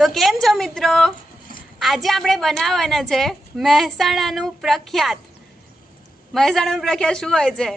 તો કેમ છો મિત્રો? આજે આપણે બનાવવાના છે મહેસાણાનું પ્રખ્યાત શું હોય છે?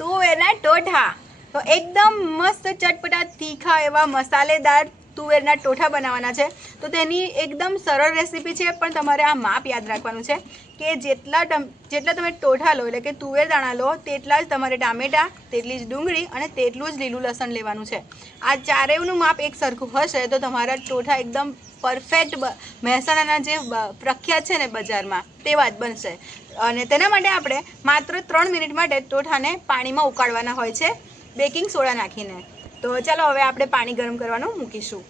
તુવેરના ટોઠા. તો એકદમ મસ્ત ચટપટા તીખા એવા મસાલેદાર તુવેરના ટોઠા બનાવવાના છે. તો તેની એકદમ સરળ રેસીપી છે, પણ તમારે આ માપ યાદ રાખવાનું છે કે જેટલા તમે ટોઠા લો, એટલે કે તુવેર દાણા લો, તેટલા જ તમારે ટામેટા, તેટલી જ ડુંગળી અને તેટલું જ લીલું લસણ લેવાનું છે. આ ચારેયનું માપ એક સરખું હશે તો તમારા ટોઠા એકદમ પરફેક્ટ મહેસાણાના જે પ્રખ્યાત છે ને બજારમાં, તેવા જ બનશે. અને તેના માટે આપણે માત્ર 3 મિનિટ માટે ટોઠાને પાણીમાં ઉકાળવાના હોય છે, બેકિંગ સોડા નાખીને. તો ચાલો હવે આપણે પાણી ગરમ કરવાનું મૂકીશું.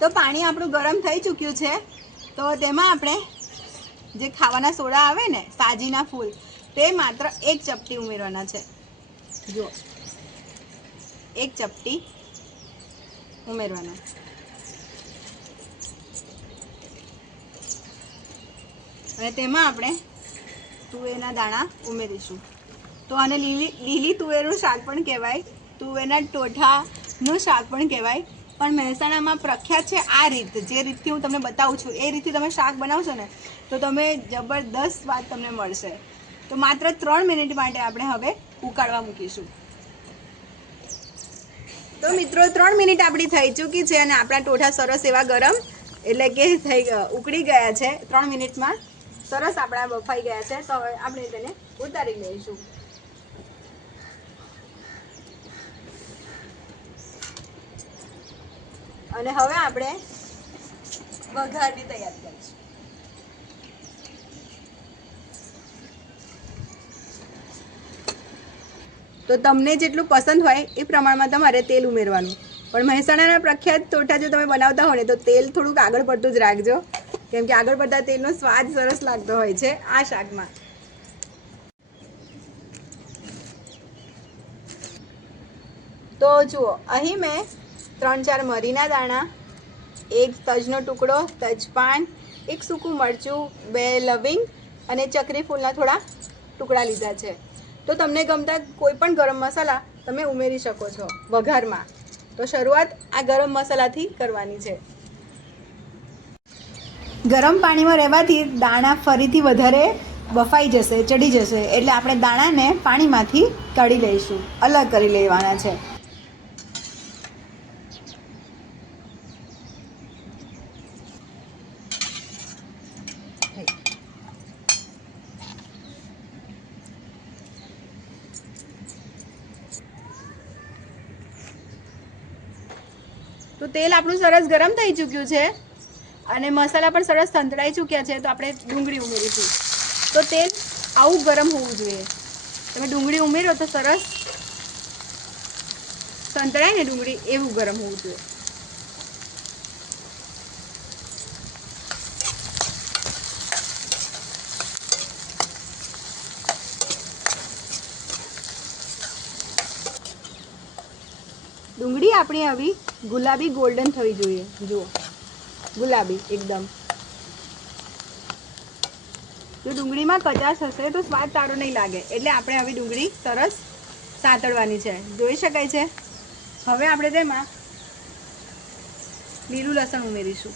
તો પાણી આપણું ગરમ થઈ ચૂક્યું છે. તો તેમાં આપણે જે ખાવાના સોડા આવે ને, સાજીના ફૂલ, તે માત્ર 1 ચપટી ઉમેરવાના છે. જો 1 ચપટી ઉમેરવાના. અને તેમાં આપણે તુવેરના દાણા ઉમેરીશું. તો આને લીલી તુવેરનું શાક પણ કહેવાય, તુવેરના ટોઠાનું શાક પણ કહેવાય. પણ મહેસાણામાં પ્રખ્યાત છે આ રીત, જે રીતથી હું તમને બતાવું છું એ રીતથી તમે શાક બનાવશો ને તો તમે જબરદસ્ત સ્વાદ તમને મળશે. તો માત્ર 3 મિનિટ માટે આપણે હવે ઉકાળવા મૂકીશું. તો મિત્રો 3 મિનિટ આપણી થઈ ચૂકી છે અને આપણા ટોઠા સરસ એવા ગરમ, એટલે કે ઉકળી ગયા છે. 3 મિનિટમાં સરસ આપણા બફાઈ ગયા છે. તો હવે આપણે તેને ઉતારી લઈશું. અને હવે આપણે વઘારની તૈયારી કરીશું. તો તમને જેટલું પસંદ હોય એ પ્રમાણમાં તમારે તેલ ઉમેરવાનું. પણ મહેસાણાના પ્રખ્યાત ટોઠા જો તમે બનાવતા હો ને તો તેલ થોડુંક આગળ પડતું જ રાખજો, કેમ કે આગળ પડતા તેલનો સ્વાદ સરસ લાગતો હોય છે આ શાકમાં. તો જુઓ, અહીં મેં 3-4 મરીના દાણા, 1 તજનો ટુકડો, તજપાન, 1 સૂકું મરચું, 2 લવિંગ અને ચક્રી ફૂલના થોડા ટુકડા લીધા છે. તો તમને ગમતા કોઈ પણ ગરમ મસાલા તમે ઉમેરી શકો છો વઘારમાં. તો શરૂઆત આ ગરમ મસાલાથી કરવાની છે. ગરમ પાણીમાં રહેવાથી દાણા ફરીથી વધારે બફાઈ જશે, ચડી જશે. એટલે આપણે દાણાને પાણીમાંથી કાઢી લઈશું, અલગ કરી લેવાના છે. તો તેલ આપણું સરસ ગરમ થઈ ચૂક્યું છે અને મસાલા પણ સરસ સંતળાઈ ચૂક્યા છે. તો આપણે ડુંગળી ઉમેરીશું. તો તેલ આવું ગરમ હોવું જોઈએ. તમે ડુંગળી ઉમેરો તો સરસ સંતળાય ને ડુંગળી, એવું ગરમ હોવું જોઈએ. ડુંગળી આપણી આવી ગુલાબી ગોલ્ડન થવી જોઈએ. જુઓ, ગુલાબી એકદમ. જો ડુંગળીમાં કચાશ હશે તો સ્વાદ સારો નહીં લાગે. એટલે આપણે આવી ડુંગળી સરસ સાંતળવાની છે, જોઈ શકાય છે. હવે આપણે તેમાં લીલું લસણ ઉમેરીશું.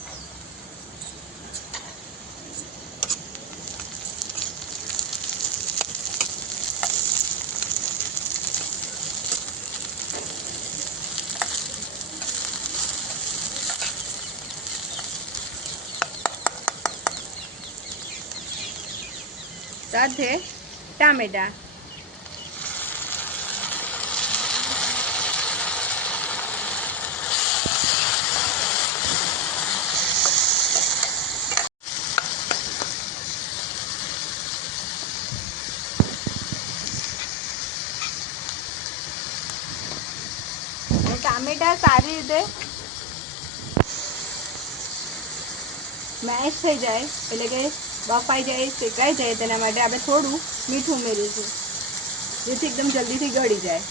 સાથે ટામેટા. ટામેટા સારી રીતે મેશ થઈ જાય, એટલે કે બફાઈ જાય, શેકાઈ જાય, તેના માટે આપણે થોડું મીઠું ઉમેરીશું, જેથી એકદમ જલ્દીથી ગળી જાય.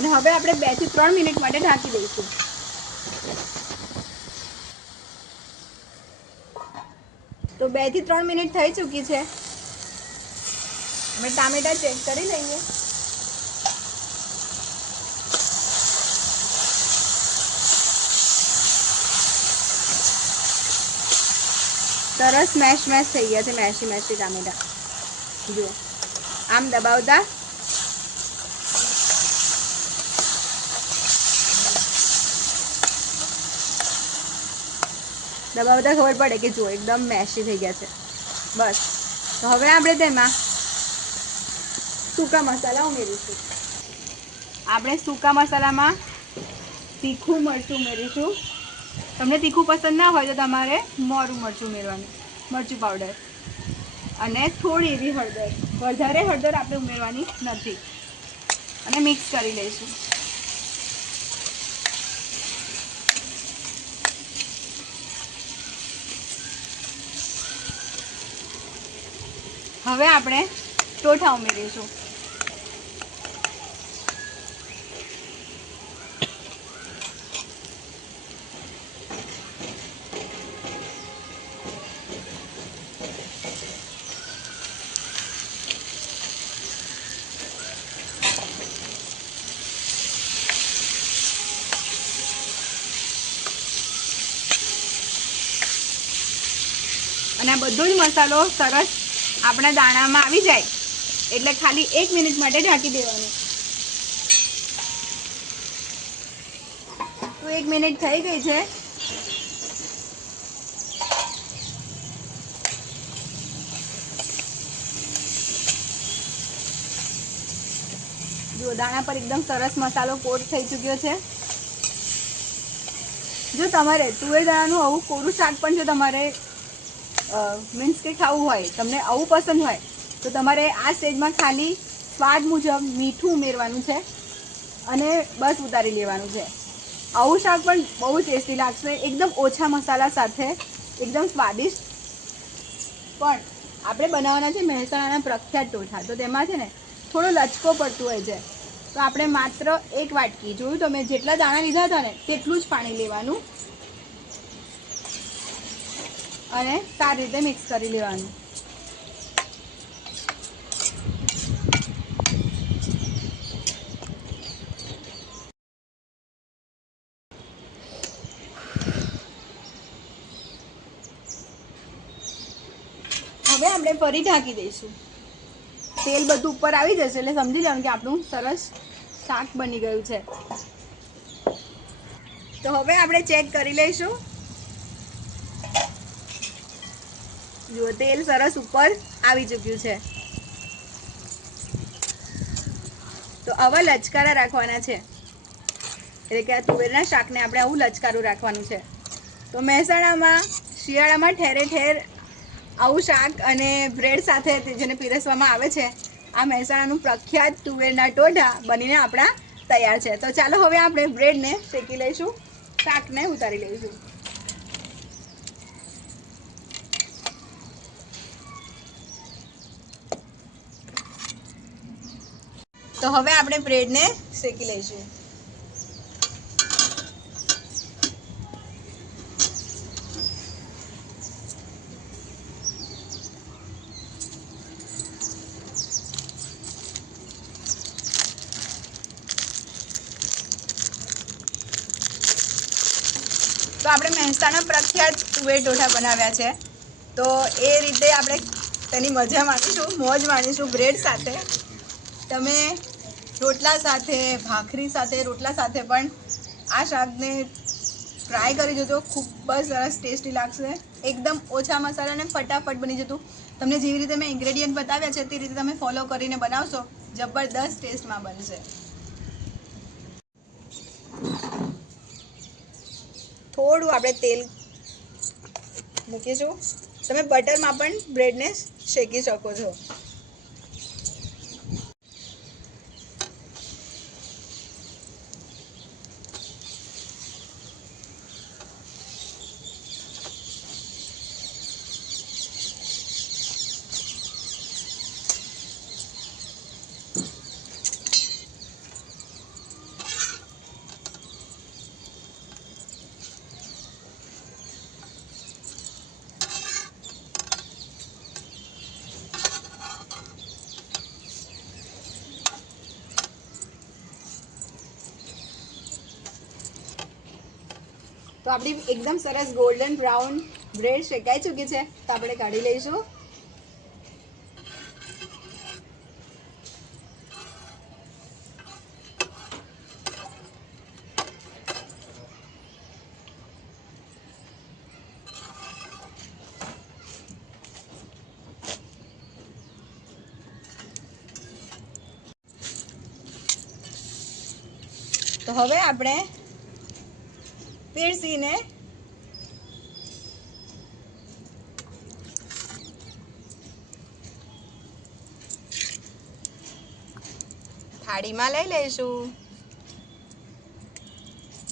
અને હવે આપણે 2 થી 3 મિનિટ માટે ઢાંકી દઈશું. તો 2 થી 3 મિનિટ થઈ ચૂકી છે. અમે ટામેટા ચેક કરી લઈએ. સરસ મેશ થઈ ગયા છે, મેશી ટામેટા. જુઓ, આમ દબાવતા ખબર પડે કે જુઓ એકદમ મેશી થઈ ગયા છે. બસ, તો હવે આપણે તેમાં સૂકા મસાલા ઉમેરીશું. આપણે સૂકા મસાલામાં તીખું મરચું ઉમેરીશું. તમને તીખું પસંદ ના હોય તો તમારે મોરું મરચું ઉમેરવાનું, મરચું પાવડર, અને થોડી એવી હળદર. વધારે હળદર આપણે ઉમેરવાની નથી. અને મિક્સ કરી લઈશું. હવે આપણે ટોઠા ઉમેરીશું. અને આ બધો જ મસાલો સરસ આપણા દાણામાં આવી જાય એટલે ખાલી 1 મિનિટ માટે ઢાંકી દેવાનું. તો 1 મિનિટ થઈ ગઈ છે. જો દાણા પર એકદમ સરસ મસાલો કોટ થઈ ચૂક્યો છે. જો તમારે તુવેર દાણાનું આવું કોરું શાક પણ જો તમારે મીન્સ કે ખાવું હોય, તમને આવું પસંદ હોય તો તમારે આ સ્ટેજમાં ખાલી સ્વાદ મુજબ મીઠું ઉમેરવાનું છે અને બસ ઉતારી લેવાનું છે. આવું શાક પણ બહુ ટેસ્ટી લાગશે, એકદમ ઓછા મસાલા સાથે, એકદમ સ્વાદિષ્ટ. પણ આપણે બનાવવાના છે મહેસાણાના પ્રખ્યાત ટોઠા, તો તેમાં છે ને થોડો લચકો પડતું હોય છે. તો આપણે માત્ર 1 વાટકી, જોયું તમે જેટલા દાણા લીધા હતા ને તેટલું જ પાણી લેવાનું અને સારી રીતે મિક્સ કરી લેવાનું. હવે આપણે ફરી ઢાંકી દઈશું. તેલ બધું ઉપર આવી જશે એટલે સમજી જવાનું કે આપણું સરસ શાક બની ગયું છે. તો હવે આપણે ચેક કરી લઈશું. જુઓ, તેલ સરસ ઉપર આવી ચૂક્યું છે. તો આવા લચકારા રાખવાના છે, એટલે કે આ તુવેરના શાકને આપણે આવું લચકારું રાખવાનું છે. તો મહેસાણામાં શિયાળામાં ઠેરે ઠેર આવું શાક અને બ્રેડ સાથે જેને પીરસવામાં આવે છે. આ મહેસાણાનું પ્રખ્યાત તુવેરના ટોઠા બનીને આપણા તૈયાર છે. તો ચાલો હવે આપણે બ્રેડને શેકી લઈશું, શાકને ઉતારી લઈશું. તો હવે આપણે બ્રેડને શેકી લઈશું. તો આપણે મહેસાણા પ્રખ્યાત તુવેર ટોઠા બનાવ્યા છે. તો એ રીતે આપણે તેની મજા માણીશું, મોજ માણીશું બ્રેડ સાથે. તમે રોટલા સાથે, ભાખરી સાથે, રોટલા સાથે પણ આ શાકને ટ્રાય કરી જોજો. ખૂબ જ સરસ ટેસ્ટી લાગશે. એકદમ ઓછા મસાલા અને ફટાફટ બની જતું. તમને જેવી રીતે મેં ઇન્ગ્રેડિયન્ટ બતાવ્યા છે તે રીતે તમે ફોલો કરીને બનાવશો, જબરદસ્ત ટેસ્ટમાં બનશે. થોડું આપણે તેલ મૂકીશું. તમે બટરમાં પણ બ્રેડને શેકી શકો છો. તો આપણી એકદમ સરસ ગોલ્ડન બ્રાઉન બ્રેડ શેકાઈ ચૂકી છે, તો આપણે કાઢી લઈશું. તો હવે આપણે પીરસીને થાળીમાં લઈ લઈશું.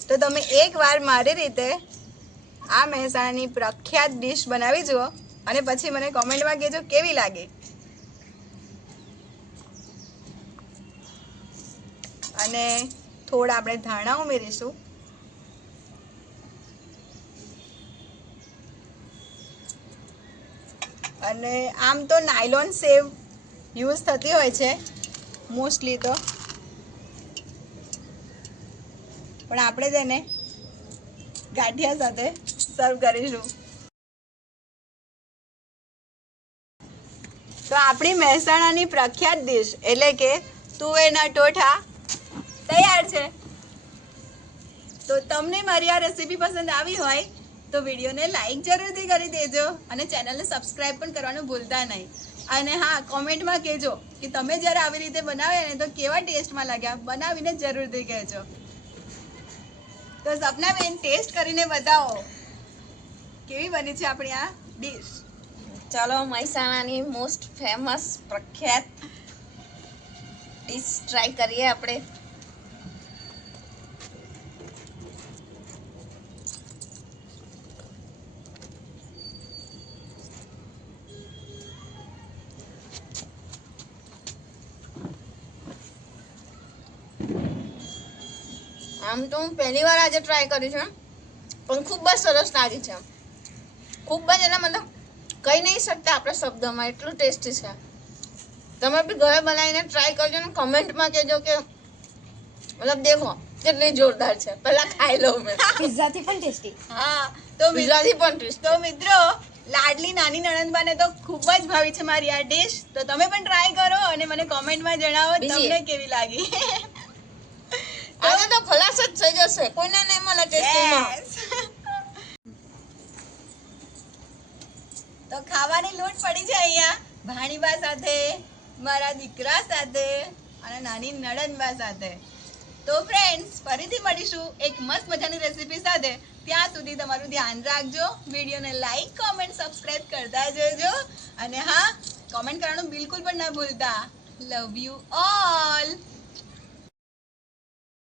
તો તમે એકવાર મારી રીતે આ મહેસાણાની પ્રખ્યાત ડીશ બનાવી જુઓ અને પછી મને કોમેન્ટમાં કહેજો કેવી લાગે. અને થોડા આપણે ધાણા ઉમેરીશું. અને આમ તો નાયલોન સેવ યુઝ થતી હોય છે મોસ્ટલી તો, પણ આપણે તેને ગાંઠિયા સાથે સર્વ કરીશું. તો આપણી મહેસાણાની પ્રખ્યાત ડીશ એટલે કે તુવેરના ટોઠા તૈયાર છે. તો તમને મારી આ રેસીપી પસંદ આવી હોય તો વિડીયોને લાઈક જરૂરથી કરી દેજો અને ચેનલને સબસ્ક્રાઈબ પણ કરવાનું ભૂલતા નહીં. અને હા, કોમેન્ટમાં કહેજો કે તમે જ્યારે આવી રીતે બનાવ્યા ને તો કેવા ટેસ્ટમાં લાગ્યા, બનાવીને જરૂરથી કહેજો. તો સપનાબેન, ટેસ્ટ કરીને બતાવો કેવી બની છે આપણી આ ડીશ. ચાલો, મહેસાણાની મોસ્ટ ફેમસ પ્રખ્યાત ડીશ ટ્રાય કરીએ આપણે. આમ તો હું પહેલી વાર આજે ટ્રાય કરી છે, પણ ખૂબ જ સરસ લાગી છે. ખૂબ જ એના મતલબ કહી નહીં શકતા આપણે શબ્દોમાં, એટલું ટેસ્ટી છે. તમે બી ઘરે બનાવીને ટ્રાય કરજો ને કમેન્ટમાં કહેજો કે મતલબ દેખો કેટલી જોરદાર છે. પહેલા ખાઈ લઉં મેં. પિઝાથી પણ ટેસ્ટી. હા, તો પિઝાથી પણ ટેસ્ટી. તો મિત્રો, લાડલી નાની નણંદબાને તો ખૂબ જ ભાવી છે મારી આ ડીશ. તો તમે પણ ટ્રાય કરો અને મને કોમેન્ટમાં જણાવો તમને કેવી લાગી. આજે તો ખલાસ જ થઈ જશે, કોઈને નહીં મળે ટેસ્ટીમાં. તો ખાવાની લૂંટ પડી છે અહીંયા ભાણીબા સાથે, મારા દીકરા સાથે અને નાની નણંદબા સાથે. તો ફ્રેન્ડ્સ, ફરીથી મળીશું એક મસ્ત મજાની રેસીપી સાથે. ત્યાં સુધી તમારું ધ્યાન રાખજો. વિડીયોને લાઈક, કોમેન્ટ, સબસ્ક્રાઇબ કરતા જજો. અને હા, કોમેન્ટ કરવાનું બિલકુલ પણ ના ભૂલતા. Love you all.